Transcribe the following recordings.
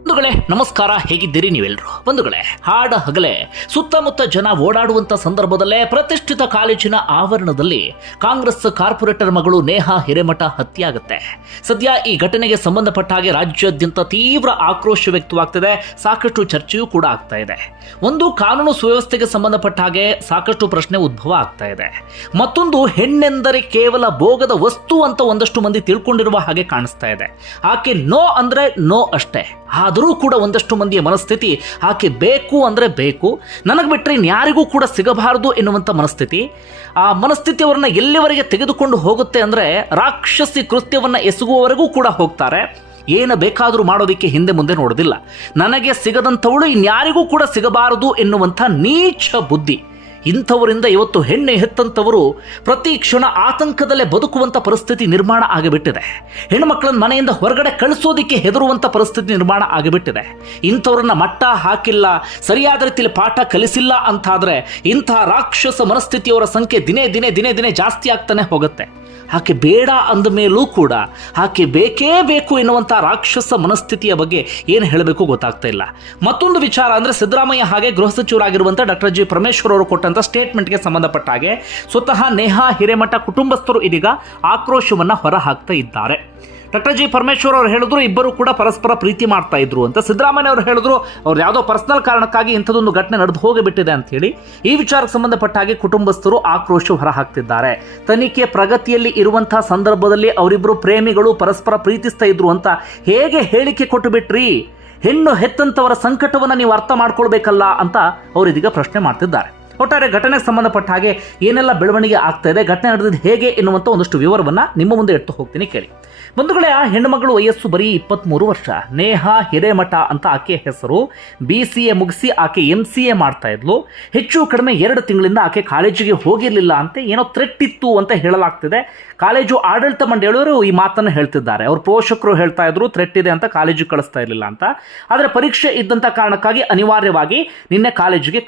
ಬಂಧುಗಳೇ ನಮಸ್ಕಾರ, ಹೇಗಿದ್ದೀರಿ ನೀವೆಲ್ಲರೂ? ಬಂಧುಗಳೇ, ಹಾಡ ಹಗಲೇ ಸುತ್ತಮುತ್ತ ಜನ ಓಡಾಡುವಂತ ಸಂದರ್ಭದಲ್ಲೇ ಪ್ರತಿಷ್ಠಿತ ಕಾಲೇಜಿನ ಆವರಣದಲ್ಲಿ ಕಾಂಗ್ರೆಸ್ ಕಾರ್ಪೊರೇಟರ್ ಮಗಳು ನೇಹಾ ಹಿರೇಮಠ ಹತ್ಯೆಯಾಗುತ್ತೆ. ಸದ್ಯ ಈ ಘಟನೆಗೆ ಸಂಬಂಧಪಟ್ಟ ಹಾಗೆ ರಾಜ್ಯಾದ್ಯಂತ ತೀವ್ರ ಆಕ್ರೋಶ ವ್ಯಕ್ತವಾಗ್ತಿದೆ, ಸಾಕಷ್ಟು ಚರ್ಚೆಯೂ ಕೂಡ ಆಗ್ತಾ ಇದೆ. ಒಂದು, ಕಾನೂನು ಸುವ್ಯವಸ್ಥೆಗೆ ಸಂಬಂಧಪಟ್ಟ ಹಾಗೆ ಸಾಕಷ್ಟು ಪ್ರಶ್ನೆ ಉದ್ಭವ ಆಗ್ತಾ ಇದೆ. ಮತ್ತೊಂದು, ಹೆಣ್ಣೆಂದರೆ ಕೇವಲ ಭೋಗದ ವಸ್ತು ಅಂತ ಒಂದಷ್ಟು ಮಂದಿ ತಿಳ್ಕೊಂಡಿರುವ ಹಾಗೆ ಕಾಣಿಸ್ತಾ ಇದೆ. ಆಕೆ ನೋ ಅಂದ್ರೆ ನೋ ಅಷ್ಟೇ. ಆದರೂ ಕೂಡ ಒಂದಷ್ಟು ಮಂದಿಯ ಮನಸ್ಥಿತಿ ಆಕೆ ಬೇಕು ಅಂದರೆ ಬೇಕು, ನನಗೆ ಬಿಟ್ಟರೆ ಇನ್ಯಾರಿಗೂ ಕೂಡ ಸಿಗಬಾರದು ಎನ್ನುವಂಥ ಮನಸ್ಥಿತಿ. ಆ ಮನಸ್ಥಿತಿ ಅವರನ್ನ ಎಲ್ಲಿವರೆಗೆ ತೆಗೆದುಕೊಂಡು ಹೋಗುತ್ತೆ ಅಂದರೆ ರಾಕ್ಷಸಿ ಕೃತ್ಯವನ್ನು ಎಸಗುವವರೆಗೂ ಕೂಡ ಹೋಗ್ತಾರೆ. ಏನು ಬೇಕಾದರೂ ಮಾಡೋದಕ್ಕೆ ಹಿಂದೆ ಮುಂದೆ ನೋಡೋದಿಲ್ಲ. ನನಗೆ ಸಿಗದಂಥವಳು ಇನ್ಯಾರಿಗೂ ಕೂಡ ಸಿಗಬಾರದು ಎನ್ನುವಂಥ ನೀಚ ಬುದ್ಧಿ. ಇಂಥವರಿಂದ ಇವತ್ತು ಹೆಣ್ಣೆ ಹೆತ್ತಂಥವರು ಪ್ರತಿ ಕ್ಷಣ ಆತಂಕದಲ್ಲೇ ಬದುಕುವಂಥ ಪರಿಸ್ಥಿತಿ ನಿರ್ಮಾಣ ಆಗಿಬಿಟ್ಟಿದೆ. ಹೆಣ್ಣುಮಕ್ಕಳನ್ನು ಮನೆಯಿಂದ ಹೊರಗಡೆ ಕಳಿಸೋದಕ್ಕೆ ಹೆದರುವಂಥ ಪರಿಸ್ಥಿತಿ ನಿರ್ಮಾಣ ಆಗಿಬಿಟ್ಟಿದೆ. ಇಂಥವ್ರನ್ನ ಮಟ್ಟ ಹಾಕಿಲ್ಲ, ಸರಿಯಾದ ರೀತಿಯಲ್ಲಿ ಪಾಠ ಕಲಿಸಿಲ್ಲ ಅಂತಾದರೆ ಇಂತಹ ರಾಕ್ಷಸ ಮನಸ್ಥಿತಿಯವರ ಸಂಖ್ಯೆ ದಿನೇ ದಿನೇ ದಿನೇ ದಿನೇ ಜಾಸ್ತಿ ಆಗ್ತಾನೆ ಹೋಗುತ್ತೆ. ಆಕೆ ಬೇಡ ಅಂದ ಮೇಲೂ ಕೂಡ ಆಕೆ ಬೇಕೇ ಬೇಕು ಎನ್ನುವಂಥ ರಾಕ್ಷಸ ಮನಸ್ಥಿತಿಯ ಬಗ್ಗೆ ಏನು ಹೇಳಬೇಕು ಗೊತ್ತಾಗ್ತಾ ಇಲ್ಲ. ಮತ್ತೊಂದು ವಿಚಾರ ಅಂದರೆ, ಸಿದ್ದರಾಮಯ್ಯ ಹಾಗೆ ಗೃಹ ಸಚಿವರಾಗಿರುವಂಥ ಡಾಕ್ಟರ್ ಜಿ ಪರಮೇಶ್ವರ್ ಅವರು ಕೊಟ್ಟಂಥ ಸ್ಟೇಟ್ಮೆಂಟ್ಗೆ ಸಂಬಂಧಪಟ್ಟ ಹಾಗೆ ಸ್ವತಃ ನೇಹಾ ಹಿರೇಮಠ ಕುಟುಂಬಸ್ಥರು ಇದೀಗ ಆಕ್ರೋಶವನ್ನು ಹೊರಹಾಕ್ತಾ ಇದ್ದಾರೆ. ಡಾಕ್ಟರ್ ಜಿ ಪರಮೇಶ್ವರ್ ಅವರು ಹೇಳಿದ್ರು ಇಬ್ಬರು ಕೂಡ ಪರಸ್ಪರ ಪ್ರೀತಿ ಮಾಡ್ತಾ ಇದ್ರು ಅಂತ. ಸಿದ್ದರಾಮಯ್ಯ ಅವರು ಹೇಳಿದ್ರು ಅವ್ರು ಯಾವುದೋ ಪರ್ಸನಲ್ ಕಾರಣಕ್ಕಾಗಿ ಇಂಥದೊಂದು ಘಟನೆ ನಡೆದು ಹೋಗಿಬಿಟ್ಟಿದೆ ಅಂತ ಹೇಳಿ. ಈ ವಿಚಾರಕ್ಕೆ ಸಂಬಂಧಪಟ್ಟ ಹಾಗೆ ಕುಟುಂಬಸ್ಥರು ಆಕ್ರೋಶ ಹೊರಹಾಕ್ತಿದ್ದಾರೆ. ತನಿಖೆ ಪ್ರಗತಿಯಲ್ಲಿ ಇರುವಂತಹ ಸಂದರ್ಭದಲ್ಲಿ ಅವರಿಬ್ಬರು ಪ್ರೇಮಿಗಳು ಪರಸ್ಪರ ಪ್ರೀತಿಸ್ತಾ ಇದ್ರು ಅಂತ ಹೇಗೆ ಹೇಳಿಕೆ ಕೊಟ್ಟು ಬಿಟ್ರಿ? ಹೆಣ್ಣು ಹೆತ್ತಂತವರ ಸಂಕಟವನ್ನು ನೀವು ಅರ್ಥ ಮಾಡ್ಕೊಳ್ಬೇಕಲ್ಲ ಅಂತ ಅವರು ಇದೀಗ ಪ್ರಶ್ನೆ ಮಾಡ್ತಿದ್ದಾರೆ. ಒಟ್ಟಾರೆ ಘಟನೆಗೆ ಸಂಬಂಧಪಟ್ಟ ಹಾಗೆ ಏನೆಲ್ಲ ಬೆಳವಣಿಗೆ ಆಗ್ತಾ ಇದೆ, ಘಟನೆ ನಡೆದಿದ್ದು ಹೇಗೆ ಎನ್ನುವಂಥ ಒಂದಷ್ಟು ವಿವರವನ್ನು ನಿಮ್ಮ ಮುಂದೆ ಇಟ್ಟು ಹೋಗ್ತೀನಿ, ಕೇಳಿ. ಬಂಧುಗಳೇ, ಆ ಹೆಣ್ಣುಮಗಳು ವಯಸ್ಸು ಬರೀ 23 ವರ್ಷ. ನೇಹಾ ಹಿರೇಮಠ ಅಂತ ಆಕೆ ಹೆಸರು. BCA ಮುಗಿಸಿ ಆಕೆ MCA ಮಾಡ್ತಾ ಇದ್ಲು. ಹೆಚ್ಚು ಕಡಿಮೆ 2 ತಿಂಗಳಿಂದ ಆಕೆ ಕಾಲೇಜಿಗೆ ಹೋಗಿರಲಿಲ್ಲ ಅಂತ ಏನೋ ಥ್ರೆಟ್ ಇತ್ತು ಅಂತ ಹೇಳಲಾಗ್ತಿದೆ. ಕಾಲೇಜು ಆಡಳಿತ ಮಂಡಳಿಯವರು ಈ ಮಾತನ್ನು ಹೇಳ್ತಿದ್ದಾರೆ. ಅವ್ರ ಪೋಷಕರು ಹೇಳ್ತಾ ಇದ್ರು ಥ್ರೆಟ್ ಇದೆ ಅಂತ ಕಾಲೇಜಿಗೆ ಕಳಿಸ್ತಾ ಇರಲಿಲ್ಲ ಅಂತ. ಆದರೆ ಪರೀಕ್ಷೆ ಇದ್ದಂಥ ಕಾರಣಕ್ಕಾಗಿ ಅನಿವಾರ್ಯವಾಗಿ ನಿನ್ನೆ ಕಾಲೇಜಿಗೆ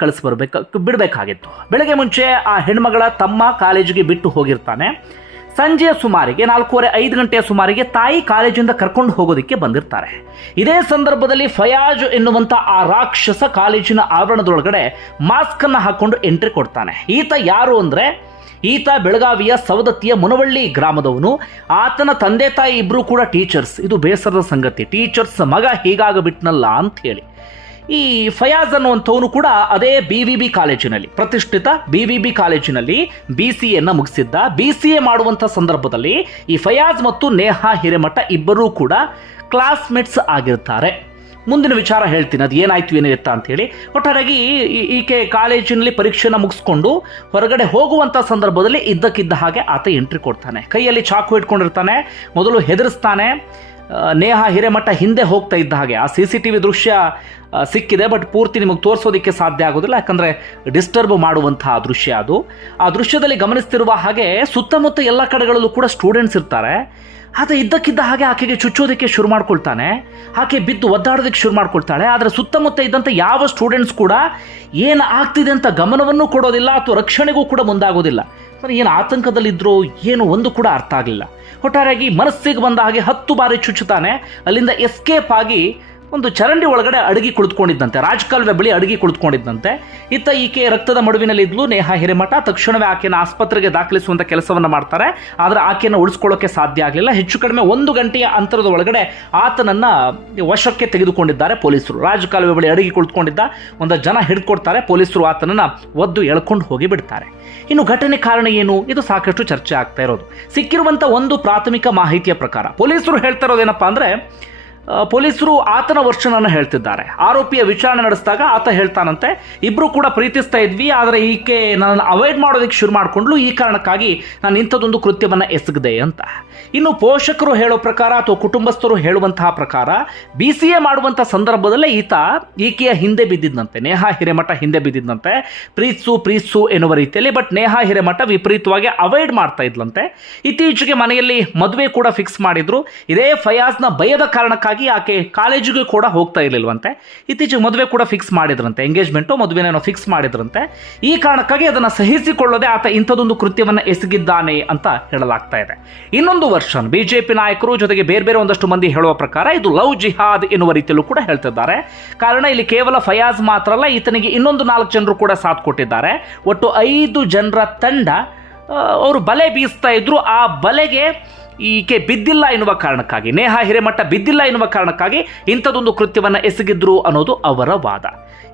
ಬಿಡಬೇಕಾಗಿತ್ತು. ಬೆಳಗ್ಗೆ ಮುಂಚೆ ಆ ಹೆಣ್ಮಗಳ ತಮ್ಮ ಕಾಲೇಜಿಗೆ ಬಿಟ್ಟು ಹೋಗಿರ್ತಾನೆ. ಸಂಜೆಯ ಸುಮಾರಿಗೆ 4:30-5 ಗಂಟೆಯ ಸುಮಾರಿಗೆ ತಾಯಿ ಕಾಲೇಜಿಂದ ಕರ್ಕೊಂಡು ಹೋಗೋದಕ್ಕೆ ಬಂದಿರ್ತಾರೆ. ಇದೇ ಸಂದರ್ಭದಲ್ಲಿ ಫಯಾಜ್ ಎನ್ನುವಂಥ ಆ ರಾಕ್ಷಸ ಕಾಲೇಜಿನ ಆವರಣದೊಳಗಡೆ ಮಾಸ್ಕ್ ಅನ್ನು ಹಾಕೊಂಡು ಎಂಟ್ರಿ ಕೊಡ್ತಾನೆ. ಈತ ಯಾರು ಅಂದರೆ, ಈತ ಬೆಳಗಾವಿಯ ಸವದತ್ತಿಯ ಮುನವಳ್ಳಿ ಗ್ರಾಮದವನು. ಆತನ ತಂದೆ ತಾಯಿ ಇಬ್ಬರು ಕೂಡ ಟೀಚರ್ಸ್. ಇದು ಬೇಸರದ ಸಂಗತಿ, ಟೀಚರ್ಸ್ ಮಗ ಹೀಗಾಗಬಿಟ್ನಲ್ಲ ಅಂತ ಹೇಳಿ. ಈ ಫಯಾಜ್ ಅನ್ನುವಂಥವನು ಕೂಡ ಅದೇ BVB ಕಾಲೇಜಿನಲ್ಲಿ, ಪ್ರತಿಷ್ಠಿತ BVB ಕಾಲೇಜಿನಲ್ಲಿ BCAಯನ್ನು ಮುಗಿಸಿದ್ದ. BCA ಮಾಡುವಂಥ ಸಂದರ್ಭದಲ್ಲಿ ಈ ಫಯಾಜ್ ಮತ್ತು ನೇಹಾ ಹಿರೇಮಠ ಇಬ್ಬರೂ ಕೂಡ ಕ್ಲಾಸ್ಮೇಟ್ಸ್ ಆಗಿರ್ತಾರೆ. ಮುಂದಿನ ವಿಚಾರ ಹೇಳ್ತೀನಿ, ಅದು ಏನಾಯ್ತು ಏನಿರುತ್ತಾ ಅಂತೇಳಿ. ಒಟ್ಟಾರೆಯಾಗಿ ಈಕೆ ಕಾಲೇಜಿನಲ್ಲಿ ಪರೀಕ್ಷೆನ ಮುಗಿಸ್ಕೊಂಡು ಹೊರಗಡೆ ಹೋಗುವಂಥ ಸಂದರ್ಭದಲ್ಲಿ ಇದ್ದಕ್ಕಿದ್ದ ಹಾಗೆ ಆತ ಎಂಟ್ರಿ ಕೊಡ್ತಾನೆ. ಕೈಯಲ್ಲಿ ಚಾಕು ಇಟ್ಕೊಂಡಿರ್ತಾನೆ. ಮೊದಲು ಹೆದರಿಸ್ತಾನೆ. ನೇಹಾ ಹಿರೇಮಠ ಹಿಂದೆ ಹೋಗ್ತಾ ಇದ್ದ ಹಾಗೆ ಆ CCTV ದೃಶ್ಯ ಸಿಕ್ಕಿದೆ, ಬಟ್ ಪೂರ್ತಿ ನಿಮಗೆ ತೋರಿಸೋದಕ್ಕೆ ಸಾಧ್ಯ ಆಗೋದಿಲ್ಲ, ಯಾಕಂದರೆ ಡಿಸ್ಟರ್ಬ್ ಮಾಡುವಂತಹ ದೃಶ್ಯ ಅದು. ಆ ದೃಶ್ಯದಲ್ಲಿ ಗಮನಿಸ್ತಿರುವ ಹಾಗೆ ಸುತ್ತಮುತ್ತ ಎಲ್ಲ ಕಡೆಗಳಲ್ಲೂ ಕೂಡ ಸ್ಟೂಡೆಂಟ್ಸ್ ಇರ್ತಾರೆ. ಆತ ಇದ್ದಕ್ಕಿದ್ದ ಹಾಗೆ ಆಕೆಗೆ ಚುಚ್ಚೋದಕ್ಕೆ ಶುರು ಮಾಡ್ಕೊಳ್ತಾನೆ. ಆಕೆ ಬಿದ್ದು ಒದ್ದಾಡೋದಕ್ಕೆ ಶುರು ಮಾಡ್ಕೊಳ್ತಾಳೆ. ಆದರೆ ಸುತ್ತಮುತ್ತ ಇದ್ದಂಥ ಯಾವ ಸ್ಟೂಡೆಂಟ್ಸ್ ಕೂಡ ಏನು ಆಗ್ತಿದೆ ಅಂತ ಗಮನವನ್ನು ಕೊಡೋದಿಲ್ಲ ಅಥವಾ ರಕ್ಷಣೆಗೂ ಕೂಡ ಮುಂದಾಗೋದಿಲ್ಲ. ಏನು ಆತಂಕದಲ್ಲಿದ್ರೋ ಏನು ಒಂದು ಕೂಡ ಅರ್ಥ ಆಗಲಿಲ್ಲ. ಒಟ್ಟಾರೆಯಾಗಿ ಮನಸ್ಸಿಗೆ ಬಂದ ಹಾಗೆ 10 ಬಾರಿ ಚುಚ್ಚುತ್ತಾನೆ. ಅಲ್ಲಿಂದ ಎಸ್ಕೇಪ್ ಆಗಿ ಒಂದು ಚರಂಡಿ ಒಳಗಡೆ ಅಡಗಿ ಕುಳಿತುಕೊಂಡಿದ್ದಂತೆ, ರಾಜಕಾಲುವೆ ಬಳಿ ಅಡಗಿ ಕುಳಿತುಕೊಂಡಿದ್ದಂತೆ. ಈಕೆ ರಕ್ತದ ಮಡುವಿನಲ್ಲಿ ಇದ್ಲು ನೇಹಾ ಹಿರೇಮಠ. ತಕ್ಷಣವೇ ಆಕೆಯನ್ನು ಆಸ್ಪತ್ರೆಗೆ ದಾಖಲಿಸುವಂಥ ಕೆಲಸವನ್ನು ಮಾಡ್ತಾರೆ. ಆದರೆ ಆಕೆಯನ್ನು ಉಳಿಸ್ಕೊಳ್ಳೋಕೆ ಸಾಧ್ಯ ಆಗಲಿಲ್ಲ. ಹೆಚ್ಚು ಕಡಿಮೆ 1 ಗಂಟೆಯ ಅಂತರದ ಒಳಗಡೆ ಆತನನ್ನು ವಶಕ್ಕೆ ತೆಗೆದುಕೊಂಡಿದ್ದಾರೆ ಪೊಲೀಸರು. ರಾಜಕಾಲುವೆ ಬಳಿ ಅಡಗಿ ಕುಳಿತುಕೊಂಡಿದ್ದ. ಒಂದು ಜನ ಹಿಡ್ಕೊಡ್ತಾರೆ. ಪೊಲೀಸರು ಆತನನ್ನು ಒದ್ದು ಎಳ್ಕೊಂಡು ಹೋಗಿ ಬಿಡ್ತಾರೆ. ಇನ್ನು ಘಟನೆ ಕಾರಣ ಏನು, ಇದು ಸಾಕಷ್ಟು ಚರ್ಚೆ ಆಗ್ತಾ ಇರೋದು. ಸಿಕ್ಕಿರುವಂಥ ಒಂದು ಪ್ರಾಥಮಿಕ ಮಾಹಿತಿಯ ಪ್ರಕಾರ ಪೊಲೀಸರು ಹೇಳ್ತಾ ಇರೋದೇನಪ್ಪ ಅಂದರೆ, ಪೊಲೀಸರು ಆತನ ವರ್ಷನನ್ನು ಹೇಳ್ತಿದ್ದಾರೆ. ಆರೋಪಿಯ ವಿಚಾರಣೆ ನಡೆಸಿದಾಗ ಆತ ಹೇಳ್ತಾನಂತೆ, ಇಬ್ಬರು ಕೂಡ ಪ್ರೀತಿಸ್ತಾ ಇದ್ವಿ, ಆದರೆ ಈಕೆ ನನ್ನನ್ನು ಅವಾಯ್ಡ್ ಮಾಡೋದಕ್ಕೆ ಶುರು ಮಾಡಿಕೊಂಡ್ಲು, ಈ ಕಾರಣಕ್ಕಾಗಿ ನಾನು ಇಂಥದ್ದೊಂದು ಕೃತ್ಯವನ್ನು ಎಸಗಿದೆ ಅಂತ. ಇನ್ನು ಪೋಷಕರು ಹೇಳೋ ಪ್ರಕಾರ ಅಥವಾ ಕುಟುಂಬಸ್ಥರು ಹೇಳುವಂತಹ ಪ್ರಕಾರ BCA ಮಾಡುವಂಥ ಸಂದರ್ಭದಲ್ಲೇ ಈಕೆಯ ಹಿಂದೆ ಬಿದ್ದಿದ್ದಂತೆ, ನೇಹಾ ಹಿರೇಮಠ ಹಿಂದೆ ಬಿದ್ದಿದ್ದಂತೆ, ಪ್ರೀತ್ಸು ಎನ್ನುವ ರೀತಿಯಲ್ಲಿ. ಬಟ್ ನೇಹಾ ಹಿರೇಮಠ ವಿಪರೀತವಾಗಿ ಅವಾಯ್ಡ್ ಮಾಡ್ತಾ ಇದ್ಲಂತೆ. ಇತ್ತೀಚೆಗೆ ಮನೆಯಲ್ಲಿ ಮದುವೆ ಕೂಡ ಫಿಕ್ಸ್ ಮಾಡಿದ್ರು. ಇದೇ ಫಯಾಜ್ನ ಭಯದ ಕಾರಣಕ್ಕಾಗಿ ಕಾರಣಕ್ಕಾಗಿ ಆಕೆ ಕಾಲೇಜಿಗೆ ಕೂಡ ಹೋಗ್ತಾ ಇರಲಿಲ್ವಂತೆ. ಇತ್ತೀಚೆಗೆ ಮದುವೆ ಕೂಡ ಫಿಕ್ಸ್ ಮಾಡಿದ್ರಂತೆ, ಎಂಗೇಜ್ಮೆಂಟು ಮದುವೆನೇನೋ ಫಿಕ್ಸ್ ಮಾಡಿದ್ರಂತೆ. ಈ ಕಾರಣಕ್ಕಾಗಿ ಅದನ್ನು ಸಹಿಸಿಕೊಳ್ಳದೆ ಆತ ಇಂಥದೊಂದು ಕೃತ್ಯವನ್ನು ಎಸಗಿದ್ದಾನೆ ಅಂತ ಹೇಳಲಾಗ್ತಾ ಇದೆ. ಇನ್ನೊಂದು ವರ್ಷನ್ ಬಿಜೆಪಿ ನಾಯಕರು ಜೊತೆಗೆ ಬೇರೆ ಬೇರೆ ಒಂದಷ್ಟು ಮಂದಿ ಹೇಳುವ ಪ್ರಕಾರ ಇದು ಲವ್ ಜಿಹಾದ್ ಎನ್ನುವ ರೀತಿಯಲ್ಲೂ ಕೂಡ ಹೇಳ್ತಿದ್ದಾರೆ. ಕಾರಣ ಇಲ್ಲಿ ಕೇವಲ ಫಯಾಜ್ ಮಾತ್ರ ಅಲ್ಲ, ಈತನಿಗೆ ಇನ್ನೊಂದು 4 ಜನರು ಕೂಡ ಸಾಥ್ ಕೊಟ್ಟಿದ್ದಾರೆ. ಒಟ್ಟು 5 ಜನರ ತಂಡ ಅವರು ಬಲೆ ಬೀಸ್ತಾ ಇದ್ರು. ಆ ಬಲೆಗೆ ಈಕೆ ಬಿದ್ದಿಲ್ಲ ಎನ್ನುವ ಕಾರಣಕ್ಕಾಗಿ, ನೇಹಾ ಹಿರೇಮಠ ಬಿದ್ದಿಲ್ಲ ಎನ್ನುವ ಕಾರಣಕ್ಕಾಗಿ ಇಂಥದೊಂದು ಕೃತ್ಯವನ್ನು ಎಸಗಿದ್ರು ಅನ್ನೋದು ಅವರ ವಾದ.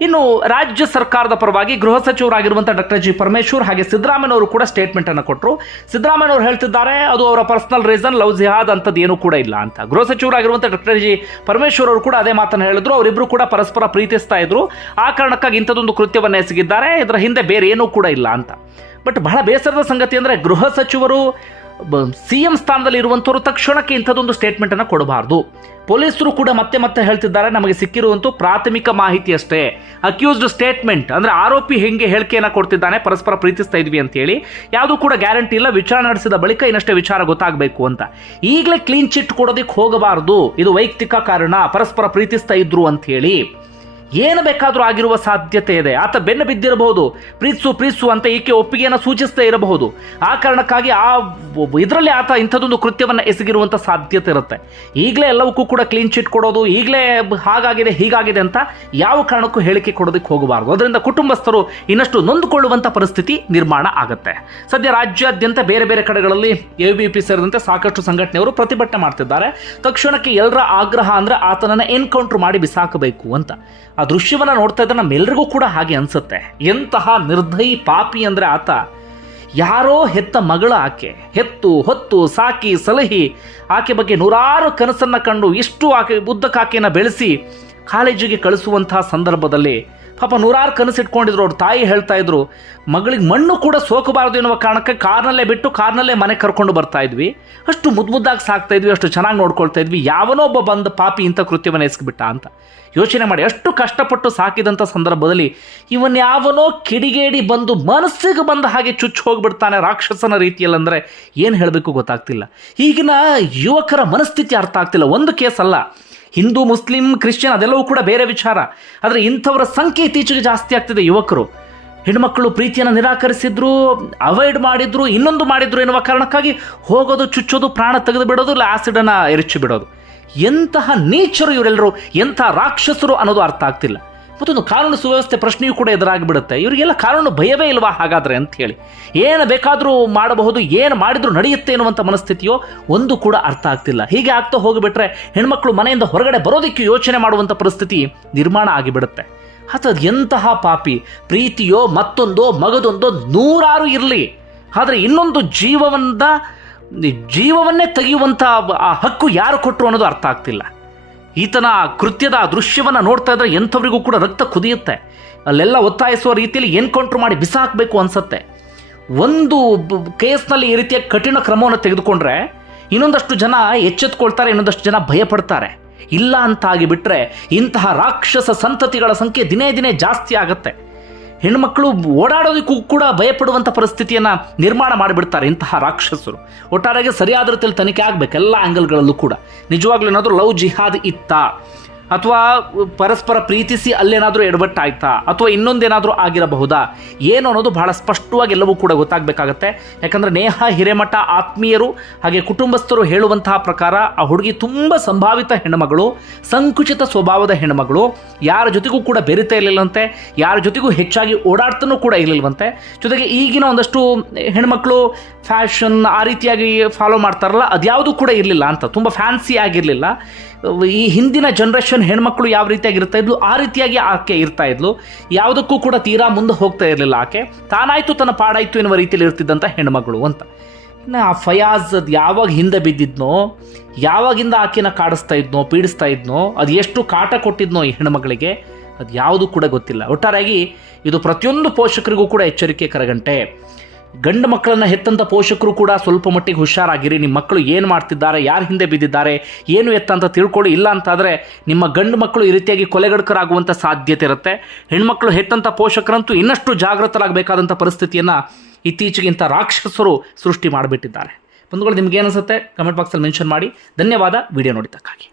ಇನ್ನು ರಾಜ್ಯ ಸರ್ಕಾರದ ಪರವಾಗಿ ಗೃಹ ಸಚಿವರಾಗಿರುವಂಥ ಡಾಕ್ಟರ್ ಜಿ ಪರಮೇಶ್ವರ್ ಹಾಗೆ ಸಿದ್ದರಾಮಯ್ಯನವರು ಕೂಡ ಸ್ಟೇಟ್ಮೆಂಟ್ ಅನ್ನು ಕೊಟ್ಟರು. ಸಿದ್ದರಾಮಯ್ಯನವರು ಹೇಳ್ತಿದ್ದಾರೆ ಅದು ಅವರ ಪರ್ಸನಲ್ ರೀಸನ್, ಲವ್ ಜಿಹಾದ್ ಅಂತದ್ದು ಏನೂ ಕೂಡ ಇಲ್ಲ ಅಂತ. ಗೃಹ ಸಚಿವರಾಗಿರುವಂಥ ಡಾಕ್ಟರ್ ಜಿ ಪರಮೇಶ್ವರ್ ಅವರು ಕೂಡ ಅದೇ ಮಾತನ್ನು ಹೇಳಿದ್ರು. ಅವರಿಬ್ಬರು ಕೂಡ ಪರಸ್ಪರ ಪ್ರೀತಿಸ್ತಾ ಇದ್ರು, ಆ ಕಾರಣಕ್ಕಾಗಿ ಇಂಥದೊಂದು ಕೃತ್ಯವನ್ನು ಎಸಗಿದ್ದಾರೆ, ಇದರ ಹಿಂದೆ ಬೇರೆ ಏನೂ ಕೂಡ ಇಲ್ಲ ಅಂತ. ಬಟ್ ಬಹಳ ಬೇಸರದ ಸಂಗತಿ ಅಂದರೆ ಗೃಹ ಸಚಿವರು CM ಸ್ಥಾನದಲ್ಲಿ ಇರುವಂಥವರು ತಕ್ಷಣಕ್ಕೆ ಇಂಥದ್ದೊಂದು ಸ್ಟೇಟ್ಮೆಂಟನ್ನು ಕೊಡಬಾರ್ದು. ಪೊಲೀಸರು ಕೂಡ ಮತ್ತೆ ಹೇಳ್ತಿದ್ದಾರೆ, ನಮಗೆ ಸಿಕ್ಕಿರುವಂಥ ಪ್ರಾಥಮಿಕ ಮಾಹಿತಿ ಅಷ್ಟೇ, ಅಕ್ಯೂಸ್ಡ್ ಸ್ಟೇಟ್ಮೆಂಟ್ ಅಂದರೆ ಆರೋಪಿ ಹೆಂಗೆ ಹೇಳಿಕೆಯನ್ನು ಕೊಡ್ತಿದ್ದಾನೆ, ಪರಸ್ಪರ ಪ್ರೀತಿಸ್ತಾ ಇದ್ವಿ ಅಂತೇಳಿ ಯಾವುದೂ ಕೂಡ ಗ್ಯಾರಂಟಿ ಇಲ್ಲ, ವಿಚಾರಣೆ ನಡೆಸಿದ ಬಳಿಕ ಇನ್ನಷ್ಟೇ ವಿಚಾರ ಗೊತ್ತಾಗಬೇಕು ಅಂತ. ಈಗಲೇ ಕ್ಲೀನ್ ಚಿಟ್ ಕೊಡೋದಕ್ಕೆ ಹೋಗಬಾರ್ದು, ಇದು ವೈಯಕ್ತಿಕ ಕಾರಣ, ಪರಸ್ಪರ ಪ್ರೀತಿಸ್ತಾ ಇದ್ರು ಅಂಥೇಳಿ ಏನು ಬೇಕಾದರೂ ಆಗಿರುವ ಸಾಧ್ಯತೆ ಇದೆ. ಆತ ಬೆನ್ನು ಬಿದ್ದಿರಬಹುದು, ಪ್ರೀತಿಸು ಅಂತ ಈಕೆ ಒಪ್ಪಿಗೆಯನ್ನು ಸೂಚಿಸ್ತಾ ಇರಬಹುದು. ಆ ಕಾರಣಕ್ಕಾಗಿ ಇದರಲ್ಲಿ ಆತ ಇಂಥದ್ದೊಂದು ಕೃತ್ಯವನ್ನು ಎಸಗಿರುವಂಥ ಸಾಧ್ಯತೆ ಇರುತ್ತೆ. ಈಗಲೇ ಎಲ್ಲವಕ್ಕೂ ಕೂಡ ಕ್ಲೀನ್ ಚಿಟ್ ಕೊಡೋದು, ಈಗಲೇ ಹಾಗಾಗಿದೆ ಹೀಗಾಗಿದೆ ಅಂತ ಯಾವ ಕಾರಣಕ್ಕೂ ಹೇಳಿಕೆ ಕೊಡೋದಕ್ಕೆ ಹೋಗಬಾರ್ದು. ಅದರಿಂದ ಕುಟುಂಬಸ್ಥರು ಇನ್ನಷ್ಟು ನೊಂದುಕೊಳ್ಳುವಂಥ ಪರಿಸ್ಥಿತಿ ನಿರ್ಮಾಣ ಆಗುತ್ತೆ. ಸದ್ಯ ರಾಜ್ಯಾದ್ಯಂತ ಬೇರೆ ಬೇರೆ ಕಡೆಗಳಲ್ಲಿ ABP ಸೇರಿದಂತೆ ಸಾಕಷ್ಟು ಸಂಘಟನೆಯವರು ಪ್ರತಿಭಟನೆ ಮಾಡ್ತಿದ್ದಾರೆ. ತಕ್ಷಣಕ್ಕೆ ಎಲ್ಲರ ಆಗ್ರಹ ಅಂದರೆ ಆತನನ್ನು ಎನ್ಕೌಂಟರ್ ಮಾಡಿ ಬಿಸಾಕಬೇಕು ಅಂತ. ಆ ದೃಶ್ಯವನ್ನು ನೋಡ್ತಾ ಇದ್ರೆ ನಮ್ಮೆಲ್ಲರಿಗೂ ಕೂಡ ಹಾಗೆ ಅನ್ಸುತ್ತೆ. ಎಂತಹ ನಿರ್ದಯಿ ಪಾಪಿ ಅಂದರೆ ಆತ. ಯಾರೋ ಹೆತ್ತ ಮಗಳ ಆಕೆ, ಹೆತ್ತು ಹೊತ್ತು ಸಾಕಿ ಸಲಹಿ ಆಕೆ ಬಗ್ಗೆ ನೂರಾರು ಕನಸನ್ನು ಕಂಡು ಇಷ್ಟು ಆಕೆ ಉದ್ದಕ್ಕಾಕೆಯನ್ನು ಬೆಳೆಸಿ ಕಾಲೇಜಿಗೆ ಕಳಿಸುವಂತಹ ಸಂದರ್ಭದಲ್ಲಿ ಪಾಪ ನೂರಾರು ಕನಸಿಟ್ಕೊಂಡಿದ್ರು. ಅವ್ರ ತಾಯಿ ಹೇಳ್ತಾ ಇದ್ರು, ಮಗಳಿಗೆ ಮಣ್ಣು ಕೂಡ ಸೋಕಬಾರದು ಎನ್ನುವ ಕಾರಣಕ್ಕೆ ಕಾರ್ನಲ್ಲೇ ಬಿಟ್ಟು ಕಾರ್ನಲ್ಲೇ ಮನೆ ಕರ್ಕೊಂಡು ಬರ್ತಾ ಇದ್ವಿ, ಅಷ್ಟು ಮುದ್ದಾಗಿ ಸಾಕ್ತಾ ಇದ್ವಿ, ಅಷ್ಟು ಚೆನ್ನಾಗಿ ನೋಡ್ಕೊಳ್ತಾ ಇದ್ವಿ, ಯಾವನೋ ಒಬ್ಬ ಬಂದ ಪಾಪಿ ಇಂಥ ಕೃತ್ಯವನ್ನು ಎಸಗಿಬಿಟ್ಟ ಅಂತ ಯೋಚನೆ ಮಾಡಿ. ಅಷ್ಟು ಕಷ್ಟಪಟ್ಟು ಸಾಕಿದಂಥ ಸಂದರ್ಭದಲ್ಲಿ ಯಾವನೋ ಕಿಡಿಗೇಡಿ ಬಂದು ಮನಸ್ಸಿಗೆ ಬಂದ ಹಾಗೆ ಚುಚ್ಚು ಹೋಗ್ಬಿಡ್ತಾನೆ ರಾಕ್ಷಸನ ರೀತಿಯಲ್ಲಿ. ಅಂದರೆ ಏನು ಹೇಳಬೇಕು ಗೊತ್ತಾಗ್ತಿಲ್ಲ. ಈಗಿನ ಯುವಕರ ಮನಸ್ಥಿತಿ ಅರ್ಥ ಆಗ್ತಿಲ್ಲ. ಒಂದು ಕೇಸ್ ಅಲ್ಲ, ಹಿಂದೂ ಮುಸ್ಲಿಂ ಕ್ರಿಶ್ಚಿಯನ್ ಅದೆಲ್ಲವೂ ಕೂಡ ಬೇರೆ ವಿಚಾರ. ಆದರೆ ಇಂಥವರ ಸಂಖ್ಯೆ ಇತ್ತೀಚೆಗೆ ಜಾಸ್ತಿ ಆಗ್ತಿದೆ. ಯುವಕರು ಹೆಣ್ಮಕ್ಕಳು ಪ್ರೀತಿಯನ್ನು ನಿರಾಕರಿಸಿದ್ರು, ಅವಾಯ್ಡ್ ಮಾಡಿದ್ರು, ಇನ್ನೊಂದು ಮಾಡಿದ್ರು ಎನ್ನುವ ಕಾರಣಕ್ಕಾಗಿ ಹೋಗೋದು, ಚುಚ್ಚೋದು, ಪ್ರಾಣ ತೆಗೆದು ಬಿಡೋದು, ಇಲ್ಲ ಆಸಿಡನ್ನು ಎರಚಿ ಬಿಡೋದು. ಎಂತಹ ನೀಚರು ಇವರೆಲ್ಲರೂ, ಎಂಥ ರಾಕ್ಷಸರು ಅನ್ನೋದು ಅರ್ಥ ಆಗ್ತಿಲ್ಲ. ಮತ್ತೊಂದು ಕಾನೂನು ಸುವ್ಯವಸ್ಥೆ ಪ್ರಶ್ನೆಯೂ ಕೂಡ ಎದುರಾಗಿಬಿಡುತ್ತೆ. ಇವರಿಗೆಲ್ಲ ಕಾನೂನು ಭಯವೇ ಇಲ್ವಾ ಹಾಗಾದರೆ ಅಂತ ಹೇಳಿ. ಏನು ಬೇಕಾದರೂ ಮಾಡಬಹುದು, ಏನು ಮಾಡಿದರೂ ನಡೆಯುತ್ತೆ ಎನ್ನುವಂಥ ಮನಸ್ಥಿತಿಯೋ ಒಂದು ಕೂಡ ಅರ್ಥ ಆಗ್ತಿಲ್ಲ. ಹೀಗೆ ಆಗ್ತಾ ಹೋಗಿಬಿಟ್ರೆ ಹೆಣ್ಮಕ್ಳು ಮನೆಯಿಂದ ಹೊರಗಡೆ ಬರೋದಕ್ಕೆ ಯೋಚನೆ ಮಾಡುವಂಥ ಪರಿಸ್ಥಿತಿ ನಿರ್ಮಾಣ ಆಗಿಬಿಡುತ್ತೆ. ಅದು ಎಂತಹ ಪಾಪಿ. ಪ್ರೀತಿಯೋ ಮತ್ತೊಂದೋ ಮಗದೊಂದೋ ನೂರಾರು ಇರಲಿ, ಆದರೆ ಇನ್ನೊಂದು ಜೀವವನ್ನೇ ತೆಗೆಯುವಂಥ ಆ ಹಕ್ಕು ಯಾರು ಕೊಟ್ಟರು ಅನ್ನೋದು ಅರ್ಥ ಆಗ್ತಿಲ್ಲ. ಈತನ ಕೃತ್ಯದ ದೃಶ್ಯವನ್ನು ನೋಡ್ತಾ ಇದ್ರೆ ಎಂಥವರಿಗೂ ಕೂಡ ರಕ್ತ ಕುದಿಯುತ್ತೆ. ಅಲ್ಲೆಲ್ಲ ಒತ್ತಾಯಿಸುವ ರೀತಿಯಲ್ಲಿ ಎನ್ಕೌಂಟ್ರ್ ಮಾಡಿ ಬಿಸಾಕಬೇಕು ಅನಿಸುತ್ತೆ. ಒಂದು ಕೇಸ್ನಲ್ಲಿ ಈ ರೀತಿಯ ಕಠಿಣ ಕ್ರಮವನ್ನು ತೆಗೆದುಕೊಂಡ್ರೆ ಇನ್ನೊಂದಷ್ಟು ಜನ ಎಚ್ಚೆತ್ಕೊಳ್ತಾರೆ, ಇನ್ನೊಂದಷ್ಟು ಜನ ಭಯಪಡ್ತಾರೆ. ಇಲ್ಲ ಅಂತ ಆಗಿಬಿಟ್ರೆ ಇಂತಹ ರಾಕ್ಷಸ ಸಂತತಿಗಳ ಸಂಖ್ಯೆ ದಿನೇ ದಿನೇ ಜಾಸ್ತಿ ಆಗುತ್ತೆ. ಹೆಣ್ಮಕ್ಳು ಓಡಾಡೋದಕ್ಕೂ ಕೂಡ ಭಯಪಡುವಂಥ ಪರಿಸ್ಥಿತಿಯನ್ನು ನಿರ್ಮಾಣ ಮಾಡಿಬಿಡ್ತಾರೆ ಇಂತಹ ರಾಕ್ಷಸರು. ಒಟ್ಟಾರೆಯಾಗಿ ಸರಿಯಾದ ರೀತಿಯಲ್ಲಿ ತನಿಖೆ ಆಗಬೇಕು ಎಲ್ಲ ಆ್ಯಂಗಲ್ಗಳಲ್ಲೂ ಕೂಡ. ನಿಜವಾಗ್ಲೂ ಏನಾದರೂ ಲವ್ ಜಿಹಾದ್ ಇತ್ತಾ, ಅಥವಾ ಪರಸ್ಪರ ಪ್ರೀತಿಸಿ ಅಲ್ಲೇನಾದರೂ ಎಡವಟ್ಟಾಯ್ತಾ, ಅಥವಾ ಇನ್ನೊಂದೇನಾದರೂ ಆಗಿರಬಹುದಾ ಏನು ಅನ್ನೋದು ಬಹಳ ಸ್ಪಷ್ಟವಾಗಿ ಎಲ್ಲವೂ ಕೂಡ ಗೊತ್ತಾಗಬೇಕಾಗತ್ತೆ. ಯಾಕಂದರೆ ನೇಹಾ ಹಿರೇಮಠ ಆತ್ಮೀಯರು ಹಾಗೆ ಕುಟುಂಬಸ್ಥರು ಹೇಳುವಂತಹ ಪ್ರಕಾರ ಆ ಹುಡುಗಿ ತುಂಬ ಸಂಭಾವಿತ ಹೆಣ್ಣುಮಗಳು, ಸಂಕುಚಿತ ಸ್ವಭಾವದ ಹೆಣ್ಣುಮಗಳು, ಯಾರ ಜೊತೆಗೂ ಕೂಡ ಬೆರಿತಾ ಇರಲಿಲ್ಲಂತೆ, ಯಾರ ಜೊತೆಗೂ ಹೆಚ್ಚಾಗಿ ಓಡಾಡ್ತಾನೂ ಕೂಡ ಇರಲಿಲ್ವಂತೆ. ಜೊತೆಗೆ ಈಗಿನ ಒಂದಷ್ಟು ಹೆಣ್ಮಕ್ಳು ಫ್ಯಾಷನ್ ಆ ರೀತಿಯಾಗಿ ಫಾಲೋ ಮಾಡ್ತಾರಲ್ಲ, ಅದ್ಯಾವುದೂ ಕೂಡ ಇರಲಿಲ್ಲ ಅಂತ, ತುಂಬ ಫ್ಯಾನ್ಸಿ ಆಗಿರಲಿಲ್ಲ. ಈ ಹಿಂದಿನ ಜನ್ರೇಷನ್ ಹೆಣ್ಮಕ್ಳು ಯಾವ ರೀತಿಯಾಗಿ ಇರ್ತಾ ಇದ್ಲು ಆ ರೀತಿಯಾಗಿ ಆಕೆ ಇರ್ತಾ ಇದ್ಲು. ಯಾವುದಕ್ಕೂ ಕೂಡ ತೀರಾ ಮುಂದೆ ಹೋಗ್ತಾ ಇರಲಿಲ್ಲ ಆಕೆ. ತಾನಾಯಿತು ತನ್ನ ಪಾಡಾಯಿತು ಎನ್ನುವ ರೀತಿಯಲ್ಲಿ ಇರ್ತಿದ್ದಂಥ ಹೆಣ್ಮಗಳು ಅಂತ. ಇನ್ನು ಆ ಫಯಾಜ್ ಅದು ಯಾವಾಗ ಹಿಂದೆ ಬಿದ್ದಿದ್ನೋ, ಯಾವಾಗಿಂದ ಆಕೆನ ಕಾಡಿಸ್ತಾ ಇದ್ನೋ, ಪೀಡಿಸ್ತಾ ಇದ್ನೋ, ಅದು ಎಷ್ಟು ಕಾಟ ಕೊಟ್ಟಿದ್ನೋ ಈ ಹೆಣ್ಮಗಳಿಗೆ, ಅದು ಯಾವುದೂ ಕೂಡ ಗೊತ್ತಿಲ್ಲ. ಒಟ್ಟಾರೆಯಾಗಿ ಇದು ಪ್ರತಿಯೊಂದು ಪೋಷಕರಿಗೂ ಕೂಡ ಎಚ್ಚರಿಕೆ ಕರಗಂಟೆ. ಗಂಡು ಮಕ್ಕಳನ್ನು ಹೆತ್ತಂಥ ಪೋಷಕರು ಕೂಡ ಸ್ವಲ್ಪ ಮಟ್ಟಿಗೆ ಹುಷಾರಾಗಿರಿ. ನಿಮ್ಮ ಮಕ್ಕಳು ಏನು ಮಾಡ್ತಿದ್ದಾರೆ, ಯಾರು ಹಿಂದೆ ಬಿದ್ದಿದ್ದಾರೆ, ಏನು ಎತ್ತ ಅಂತ ತಿಳ್ಕೊಳ್ಳಿ. ಇಲ್ಲ ಅಂತಾದರೆ ನಿಮ್ಮ ಗಂಡು ಮಕ್ಕಳು ಈ ರೀತಿಯಾಗಿ ಕೊಲೆಗಡಕರಾಗುವಂಥ ಸಾಧ್ಯತೆ ಇರುತ್ತೆ. ಹೆಣ್ಮಕ್ಳು ಹೆತ್ತಂಥ ಪೋಷಕರಂತೂ ಇನ್ನಷ್ಟು ಜಾಗೃತರಾಗಬೇಕಾದಂಥ ಪರಿಸ್ಥಿತಿಯನ್ನು ಇತ್ತೀಚೆಗಿಂತ ರಾಕ್ಷಸರು ಸೃಷ್ಟಿ ಮಾಡಿಬಿಟ್ಟಿದ್ದಾರೆ. ಬಂಧುಗಳು, ನಿಮ್ಗೆ ಏನಿಸುತ್ತೆ ಕಮೆಂಟ್ ಬಾಕ್ಸಲ್ಲಿ ಮೆನ್ಷನ್ ಮಾಡಿ. ಧನ್ಯವಾದ ವಿಡಿಯೋ ನೋಡಿದ್ದಕ್ಕಾಗಿ.